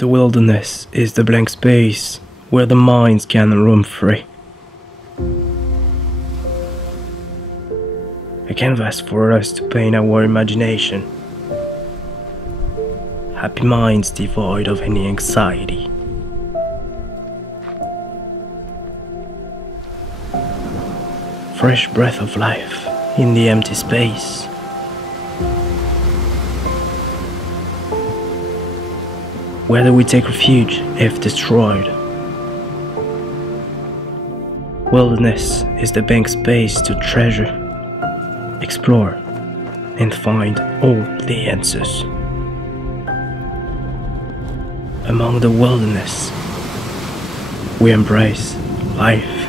The wilderness is the blank space where the minds can roam free. A canvas for us to paint our imagination. Happy minds devoid of any anxiety. Fresh breath of life in the empty space. Where do we take refuge if destroyed? Wilderness is the blank space to treasure, explore, and find all the answers. Among the wilderness, we embrace life.